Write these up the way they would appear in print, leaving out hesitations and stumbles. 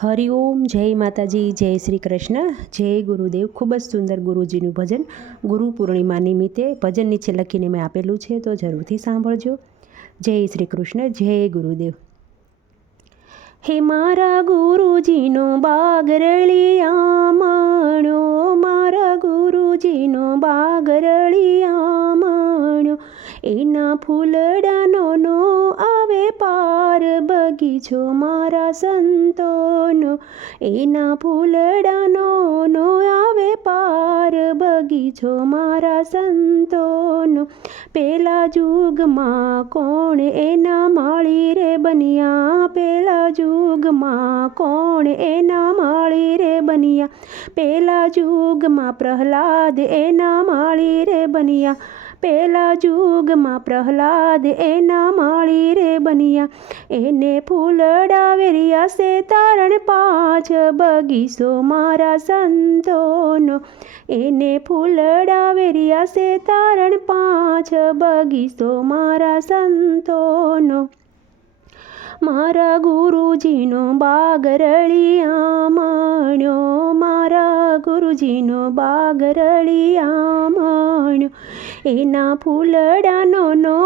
હરિઓમ, જય માતાજી, જય શ્રી કૃષ્ણ, જય ગુરુદેવ. ખૂબ જ સુંદર ગુરુજીનું ભજન ગુરુ પૂર્ણિમા નિમિત્તે ભજન નીચે લખીને મેં આપેલું છે, તો જરૂરથી સાંભળજો. જય શ્રી કૃષ્ણ, જય ગુરુદેવ. હે મારા ગુરુજીનો બાગરળિયા માણો, મારા ગુરુજીનો બાગરળિયા માણો, એના ફૂલડાનો નો આવે પાર બગીચો મારા સંતોનો, એના ફૂલડાનો નો આવે પાર બગીચો મારા સંતોનો. પેલા જુગમાં કોણ એના માળી રે બન્યા, પેલા જુગમાં કોણ એના માળી રે બન્યા, પેલા જુગમાં પ્રહલાદ એના માળી રે બન્યા, પેલા જુગમાં પ્રહલાદ એના માળી રે બન્યા. એને ફૂલડા વેર્યા છે તારણ પાંચ બગીચો મારા સંતોનો, એને ફૂલડા વેર્યા છે તારણ પાંચ બગીચો મારા સંતોનો. મારા ગુરુજીનો બાગરળિયા માણ્યો, મારા ગુરુજીનો બાગરળિયા માણ્યો, એના ફૂલડાનો નો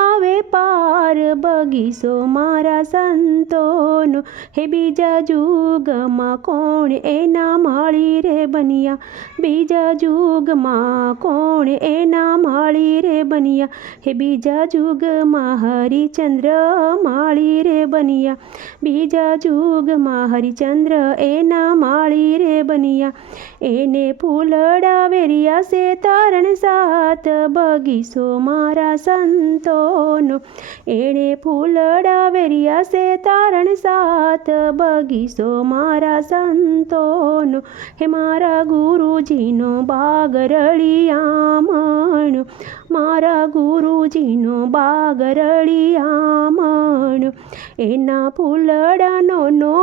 આવે પાર બગીચો મારા સંતોનો. હે બીજા જુગમાં કોણ એના માળી રે બન્યા, બીજા જુગમાં કોણ એના માળી રે બન્યા, હે બીજા જુગમાં હરિચંદ્ર માળી રે બન્યા, બીજા જુગમાં હરિચંદ્ર એના માળી રે બન્યા. એને ફૂલડા વેર્યા છે તારણ સાત બગીચો મારા સંતોનો, એણે ફૂલડા વેર્યા છે તારણ સાત બગીચો મારા સંતોનો. હે મારા ગુરુજીનો બાગરળિયા માણ્યો, મારા ગુરુજીનો બાગરળિયા માણ્યો, એના ફૂલડાનો નો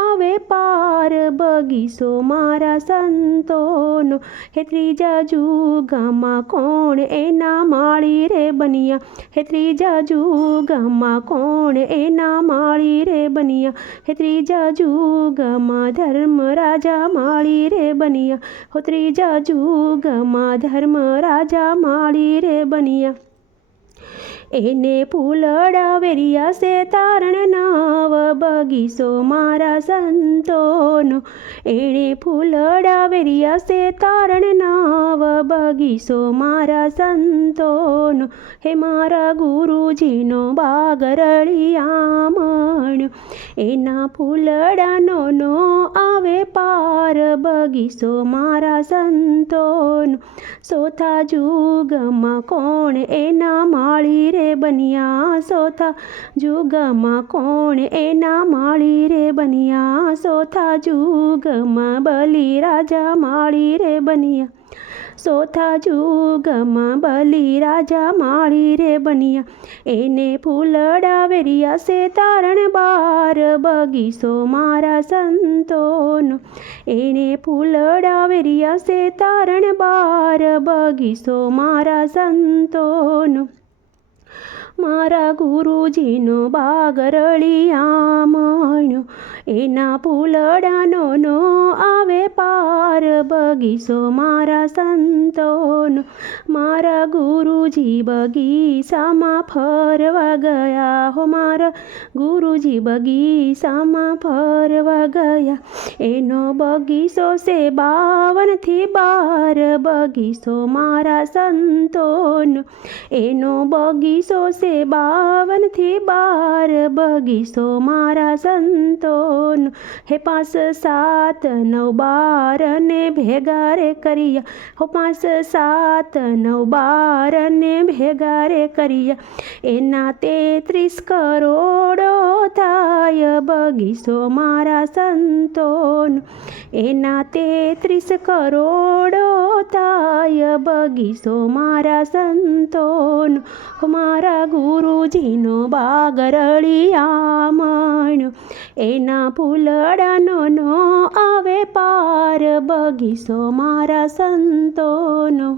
આવે પાર બગીચો મારા સંતોનો. હે ત્રીજા જુગમાં કોણ એના માળી રે બન્યા, હે ત્રીજા જુગમાં કોણ એના માળી રે બન્યા, હે ત્રીજા જુગમાં ધર્મ રાજા માળી રે બન્યા, હો ત્રીજા જુગમાં ધર્મ રાજા માળી રે બન્યા. એને ફૂલડા વેર્યા છે તારણ નવ બગીચો મારા સંતોનો, એણે ફૂલડા વેર્યા છે તારણ નવ બગીચો મારા સંતોનો. હે મારા ગુરુજીનો બાગરળિયા માણ્યો, એના ફૂલડાનો નો આવે પાર બગીચો મારા સંતોનો. ચોથા જુગમાં કોણ એના માળી રે બન્યા, ચોથા જુગમાં કોણ એના માળી રે બન્યા, ચોથા જુગમાં બલિ રાજા માળી રે બન્યા, ચોથા જુગમાં બલિ રાજા માળી રે બન્યા. એને ફૂલડા વેર્યા છે તારણ બાર બગીચો મારા સંતોનો, એને ફૂલડા વેર્યા છે તારણ બાર બગીચો મારા સંતોનો. મારા ગુરુજીનો બાગરળિયા માણ્યો, એના ફૂલડાનો નો આવે પાર બગીચો મારા સંતોનો. મારા ગુરુજી બગીચામાં ફરવા ગયા, હો મારા ગુરુજી બગીચામાં ફરવા ગયા, એનો બગીચો છે 52 બગીચો મારા સંતોનો, એનો બગીચો છે 52 બગીચો મારા સંતોનો. હે 5, 7, 9, 12 ને ભેગા રે કર્યા, હો 5, 7, 9, 12 ને ભેગા રે કર્યા, એના 33 કરોડો થાય બગીચો મારા સંતોનો, એના 33 કરોડો થાય બગીચો મારા સંતોનો. મારા ગુરુજીનો બાગરળિયા માણ્યો, એના ફૂલડાનો નો આવે પાર બગીચો મારા સંતોનો.